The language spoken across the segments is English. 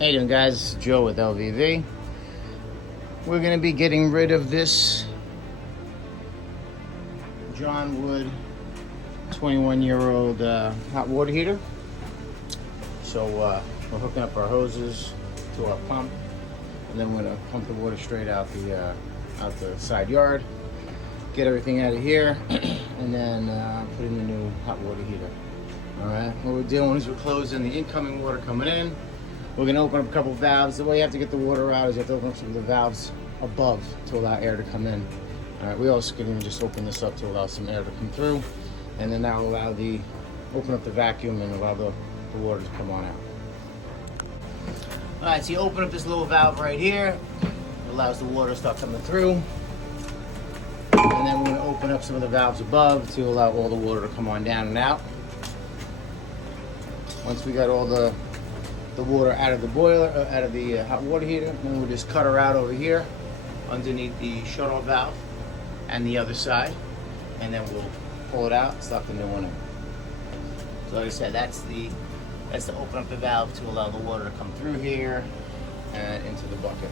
How you doing, guys? This is Joe with LVV. We're going to be getting rid of this John Wood 21-year-old hot water heater. So we're hooking up our hoses to our pump, and then we're going to pump the water straight out the side yard, get everything out of here, and then put in the new hot water heater. All right. What we're doing is we're closing the incoming water coming in. We're going to open up a couple valves. The way you have to get the water out is you have to open up some of the valves above to allow air to come in. All right, we also can even just open this up to allow some air to come through, and then that will allow open up the vacuum and allow the water to come on out. All right, so you open up this little valve right here. It allows the water to start coming through. And then we're going to open up some of the valves above to allow all the water to come on down and out. Once we got all the water out of the boiler, out of the hot water heater, then we'll just cut her out over here underneath the shut-off valve and the other side, and then we'll pull it out and stuff the new one in. So like I said, that's to open up the valve to allow the water to come through here and into the bucket.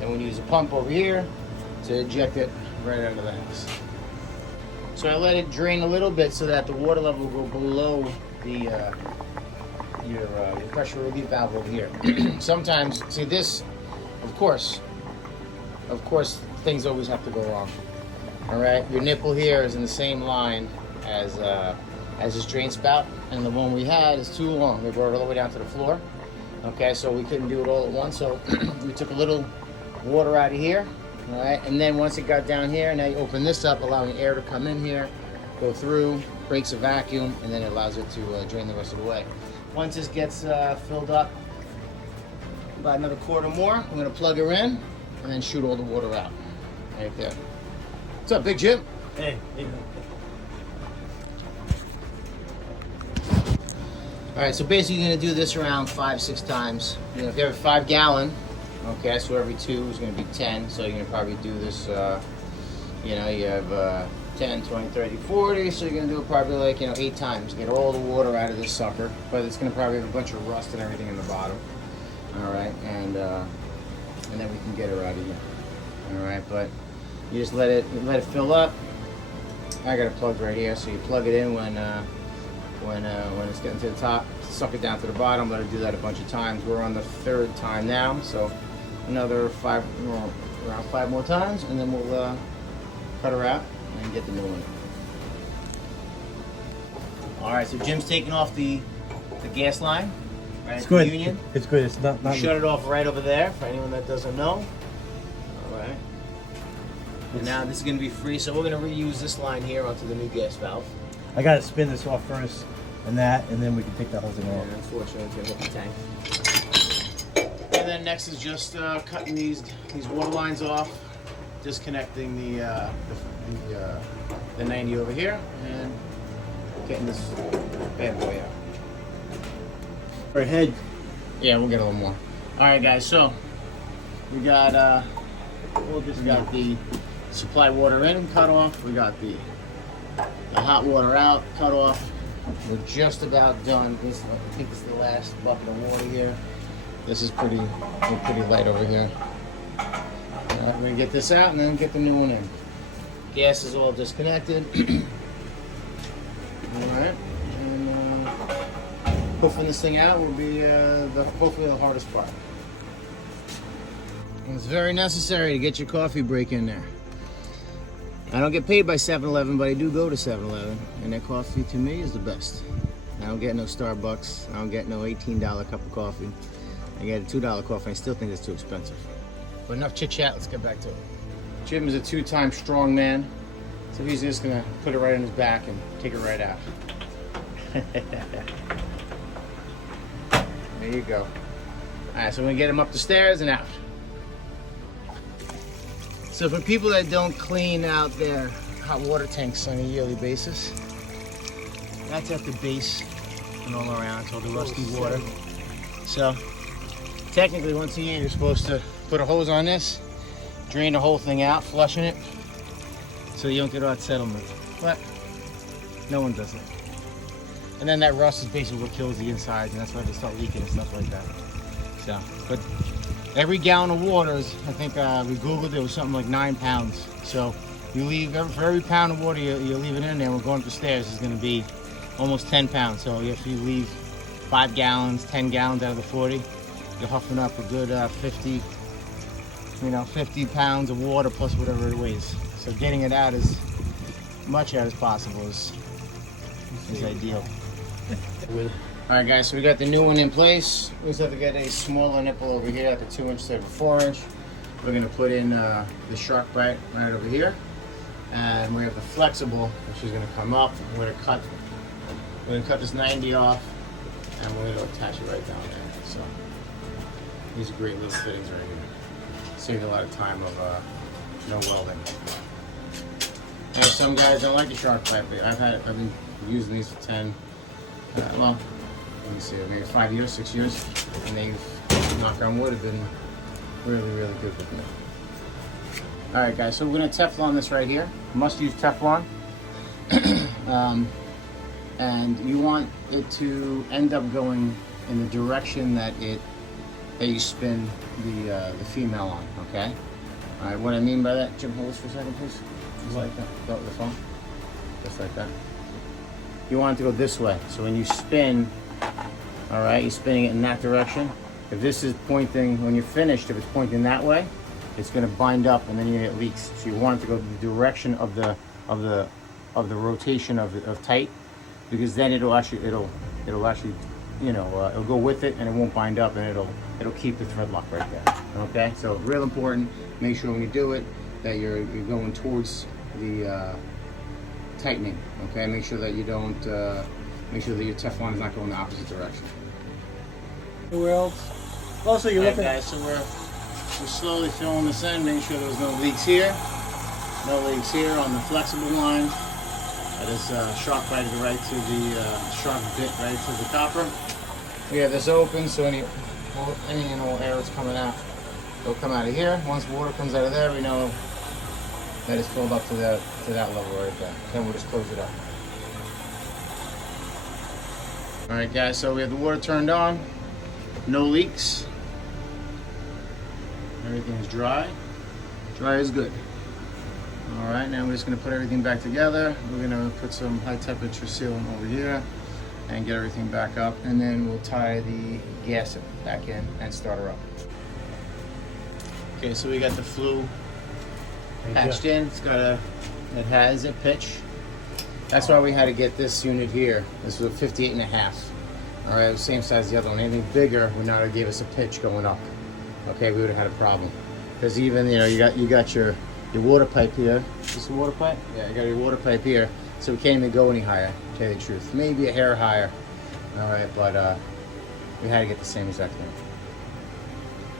Then we'll use a pump over here to eject it right out of the house. So I let it drain a little bit so that the water level will go below your pressure relief valve over here. Sometimes, see this, of course, things always have to go wrong. All right, your nipple here is in the same line as this drain spout, and the one we had is too long. We brought it all the way down to the floor. Okay, so we couldn't do it all at once, so we took a little water out of here. All right, and then once it got down here, now you open this up, allowing air to come in here, go through, breaks a vacuum, and then it allows it to drain the rest of the way. Once this gets filled up, about another quart or more, I'm going to plug her in and then shoot all the water out. Right there. What's up, Big Jim? Hey. All right, so basically you're going to do this around 5-6 times. You know, if you have a 5 gallon, okay, so every 2 is going to be 10. So you're going to probably do this, you have 10, 20, 30, 40, so you're going to do it probably like, 8 times. Get all the water out of this sucker, but it's going to probably have a bunch of rust and everything in the bottom. All right, and then we can get her out of here. All right, but you just let it fill up. I got it plugged right here, so you plug it in when it's getting to the top, suck it down to the bottom. Let it do that a bunch of times. We're on the 3rd time now, so another around 5 more times, and then we'll cut her out and get the new one. All right, so Jim's taking off the gas line. Right, It's good. Union. It's good. It's not. Shut it off right over there for anyone that doesn't know. All right. And now this is going to be free, so we're going to reuse this line here onto the new gas valve. I gotta spin this off first, and then we can take the whole thing off. And unfortunately, it's going to hit the tank. And then next is just cutting these water lines off, disconnecting the 90 over here, and getting this bad boy out. Right head. Yeah, we'll get a little more. All right, guys. So we got just got the supply water in cut off. We got the hot water out cut off. We're just about done. I think this is the last bucket of water here. This is pretty light over here. All right, we're gonna get this out and then get the new one in. Gas is all disconnected. All right, and hoofing this thing out will be hopefully the hardest part. And it's very necessary to get your coffee break in there. I don't get paid by 7-Eleven, but I do go to 7-Eleven, and their coffee to me is the best. I don't get no Starbucks. I don't get no $18 cup of coffee. I get a $2 coffee. I still think it's too expensive. But enough chit chat. Let's get back to it. Jim is a 2-time strong man, so he's just gonna put it right in his back and take it right out. There you go. All right, so we're gonna get him up the stairs and out. So for people that don't clean out their hot water tanks on a yearly basis, that's at the base and all around. It's all the rusty water. So technically once a year you're supposed to put a hose on this, drain the whole thing out, flushing it, so you don't get all that settlement. But no one does it. And then that rust is basically what kills the insides, and that's why they start leaking and stuff like that. So, but every gallon of water is, I think we Googled it, was something like 9 pounds. So you leave, for every pound of water you leave it in there, we're going up the stairs, is going to be almost 10 pounds. So if you leave 5 gallons, 10 gallons out of the 40, you're huffing up a good 50 pounds of water plus whatever it weighs. So getting it out as much out as possible is ideal. Alright guys, so we got the new one in place. We just have to get a smaller nipple over here at the 2 inch instead of a 4 inch. We're going to put in the shark bite right over here. And we have the flexible, which is going to come up. We're going to cut this 90 off, and we're going to attach it right down there. So these are great little fittings right here. Saving a lot of time of no welding. And some guys don't like the shark bite, but I've been using these for 10. Well, let me see, maybe 5 years, 6 years, and they've, knock on wood, have been really, really good with me. Alright guys, so we're going to Teflon this right here. Must use Teflon. And you want it to end up going in the direction that you spin the female on, okay? Alright, what I mean by that, Jim, hold this for a second, please. Just like that. The phone. Just like that. You want it to go this way. So when you spin, alright, you're spinning it in that direction. If this is pointing, when you're finished, if it's pointing that way, it's going to bind up and then you get leaks. So you want it to go the direction of the rotation of tight, because then it'll actually you know, it'll go with it and it won't bind up, and it'll keep the thread lock right there. Okay, so real important. Make sure when you do it that you're going towards the tightening. Okay, make sure that you don't make sure that your Teflon is not going the opposite direction. Well, also you're looking. Guys, so we're slowly filling this in, making sure there's no leaks here. No leaks here on the flexible line. That is shark bite right to the shark bit right to the copper. We have this open, so any and all air that's coming out, it'll come out of here. Once water comes out of there, we know that it's filled up to that level right there. Then we'll just close it up. All right, guys. So we have the water turned on. No leaks. Everything is dry. Dry is good. All right, now we're just gonna put everything back together. We're gonna put some high temperature sealant over here and get everything back up, and then we'll tie the gas back in and start her up. Okay, so we got the flue patched in. It has a pitch. That's why we had to get this unit here. This was a 58.5. All right, same size as the other one. Anything bigger would not have gave us a pitch going up. Okay, we would have had a problem. Because even, you know, you got your water pipe here. Is this a water pipe? Yeah, you got your water pipe here. So we can't even go any higher, to tell you the truth. Maybe a hair higher. All right, but we had to get the same exact thing.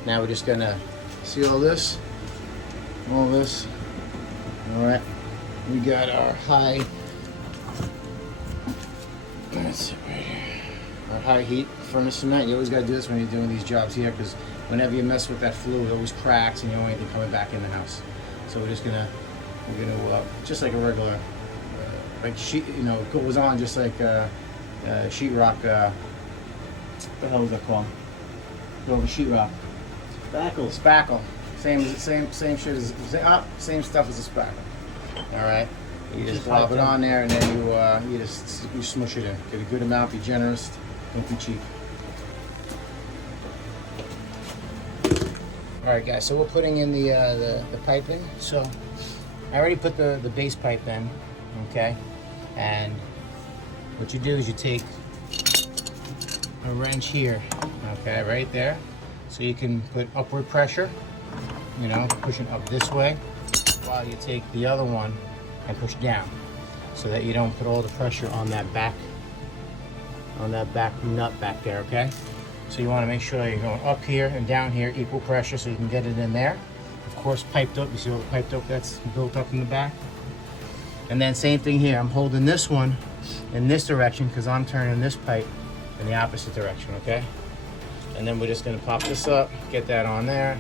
Now we're just gonna seal this, all this. All right, we got our high, that's it right here. Our high heat furnace cement. You always gotta do this when you're doing these jobs here, because whenever you mess with that fluid, it always cracks and you don't want anything coming back in the house. So we're gonna just like a regular, like sheet, you know, it goes on just like sheetrock. What the hell is that called? Go over sheetrock. Spackle. Same shit as same stuff as a spackle. All right. You just plop it on there, and then you smush it in. Get a good amount. Be generous. Don't be cheap. All right, guys. So we're putting in the piping. So I already put the base pipe in. Okay. And what you do is you take a wrench here. Okay, right there. So you can put upward pressure. You know, pushing up this way, while you take the other one and push down, so that you don't put all the pressure on that back nut back there. Okay, so you want to make sure you're going up here and down here, equal pressure, so you can get it in there. Of course, piped up. You see all the piped up that's built up in the back. And then same thing here. I'm holding this one in this direction because I'm turning this pipe in the opposite direction. Okay, and then we're just going to pop this up, get that on there.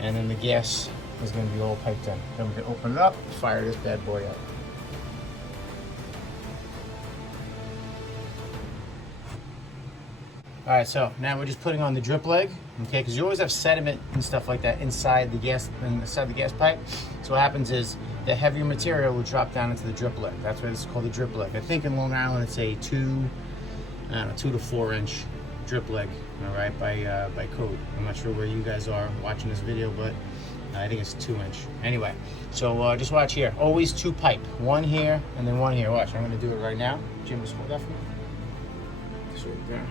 And then the gas is going to be all piped in. Then we can open it up, fire this bad boy up. All right, so now we're just putting on the drip leg, okay? Because you always have sediment and stuff like that inside the gas pipe. So what happens is the heavier material will drop down into the drip leg. That's why this is called the drip leg. I think in Long Island it's a 2 to 4 inch drip leg, all right, by code. I'm not sure where you guys are watching this video, but I think it's 2 inch. Anyway, so just watch here. Always 2 pipe, 1 here and then 1 here. Watch, I'm gonna do it right now. Jim, just hold that for me. Just right there.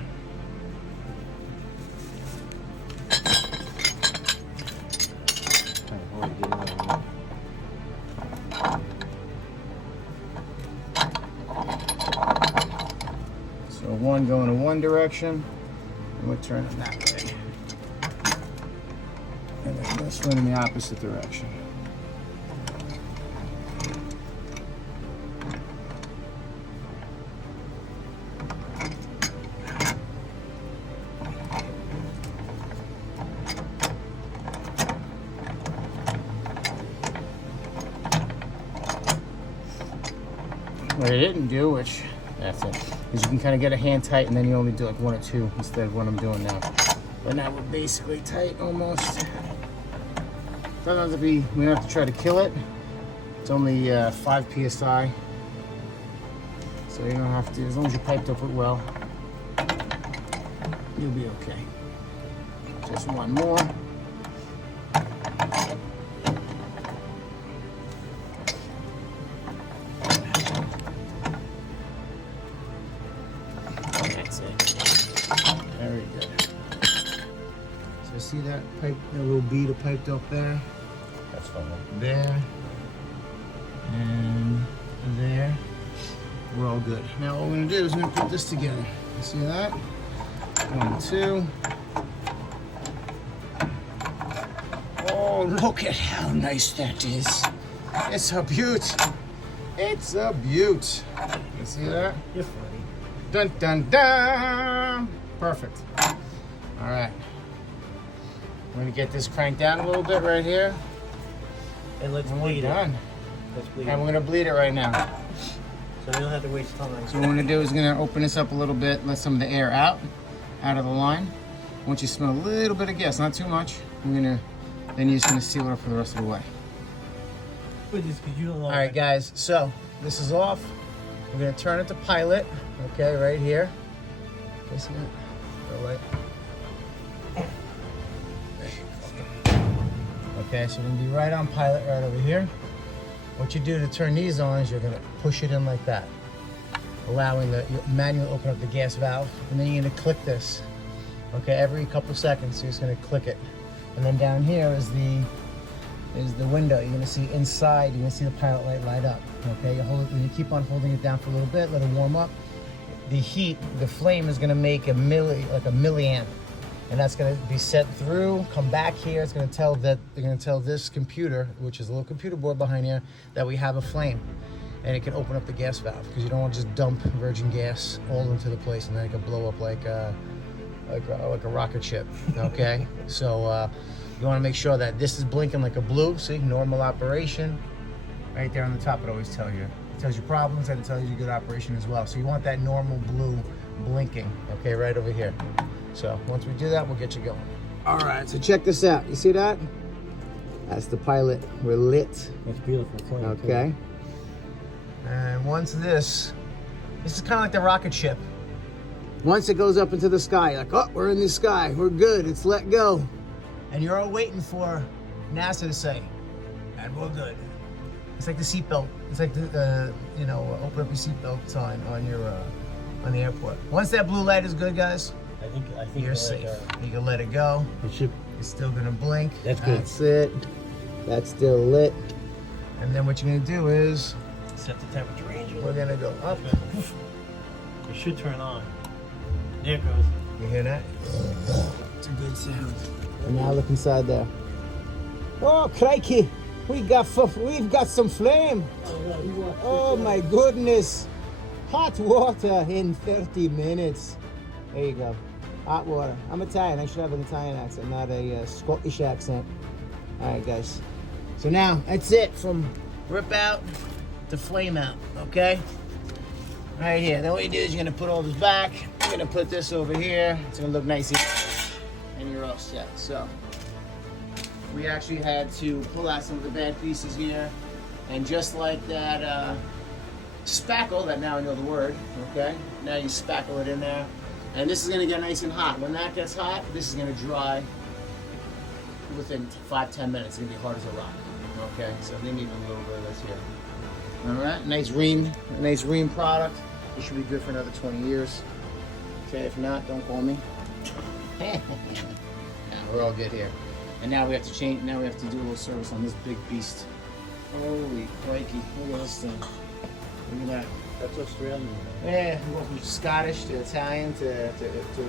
So 1 going in one direction, and we're turning that way. And then this one in the opposite direction. What I didn't do, which that's it, is you can kind of get a hand tight and then you only do like 1 or 2 instead of what I'm doing now. But now we're basically tight almost. Doesn't have to be, we don't have to try to kill it. It's only 5 psi. So you don't have to, as long as you piped up it well, you'll be okay. Just 1 more. That's it. Very good. So see that pipe, that little bead piped up there? That's fine. There. And there. We're all good. Now what we're gonna do is we're gonna put this together. You see that? 1, 2. Oh, look at how nice that is. It's a beaut. It's a beaut. You see that? You're funny. Dun dun dun! Perfect. All right. We're gonna get this cranked down a little bit right here. And let's And we're bleed done. it. Let's bleed And it. we're gonna bleed it right now. So we don't have to waste time. So what we're gonna do is gonna open this up a little bit, let some of the air out of the line. Once you smell a little bit of gas, not too much, then you're just gonna seal it up for the rest of the way. But just 'cause you don't know. All right, guys, so this is off. We're gonna turn it to pilot, okay, right here. Okay, see that? The light. Okay, so we're gonna be right on pilot right over here. What you do to turn these on is you're gonna push it in like that, allowing the manually open up the gas valve, and then you're gonna click this. Okay, every couple seconds, you're just gonna click it. And then down here is the window. You're gonna see inside, you're gonna see the pilot light light up. Okay, you keep on holding it down for a little bit, let it warm up. The heat, the flame is gonna make like a milliamp. And that's gonna be set through, come back here. It's gonna tell that, they're gonna tell this computer, which is a little computer board behind here, that we have a flame. And it can open up the gas valve, because you don't want to just dump virgin gas all into the place and then it can blow up like a rocket ship, okay? So you wanna make sure that this is blinking like a blue, see, normal operation. Right there on the top, it always tells you. It tells you problems and it tells you good operation as well. So you want that normal blue blinking, okay, right over here. So once we do that, we'll get you going. All right, so check this out. You see that? That's the pilot. We're lit. That's beautiful. Flame, okay. And once this is kind of like the rocket ship. Once it goes up into the sky, like, oh, we're in the sky. We're good. It's let go. And you're all waiting for NASA to say, and we're good. It's like the seatbelt. It's like the, open up your seatbelt sign on the airport. Once that blue light is good, guys, I think you're safe. You can let it go. It should. It's still gonna blink. That's good. That's it. That's still lit. And then what you're gonna do is Set the temperature range. we're gonna go up. It should turn on. There it goes. You hear that? It's a good sound. And now look inside there. Oh crikey! We've got some flame. Oh my goodness! Hot water in 30 minutes. There you go. Hot water. I'm Italian. I should have an Italian accent, not a Scottish accent. All right, guys. So now that's it from rip out to flame out. Okay. Right here. Then what you do is you're gonna put all this back. gonna put this over here. It's gonna look nice and you're all set. So we actually had to pull out some of the bad pieces here, and just like that spackle, that now I know the word, okay? Now you spackle it in there, and this is gonna get nice and hot. When that gets hot, this is gonna dry within 5-10 minutes. It's gonna be hard as a rock, okay? So they need a little bit of this here. All right, nice Rheem product. It should be good for another 20 years. Okay, if not, don't call me. Yeah, we're all good here. And now we have to change. Now we have to do a little service on this big beast. Holy crikey! Look at this thing. Look at that. That's Australian. Yeah, we went from Scottish to Italian to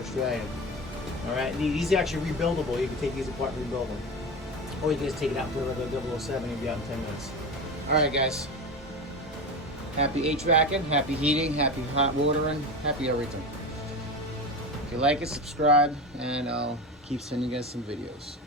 Australian. All right, these are actually rebuildable. You can take these apart and rebuild them, or you can just take it out and put it like a 007 and be out in 10 minutes. All right, guys. Happy HVACing, happy heating, happy hot watering, happy everything. If you like it, subscribe, and I'll keep sending you guys some videos.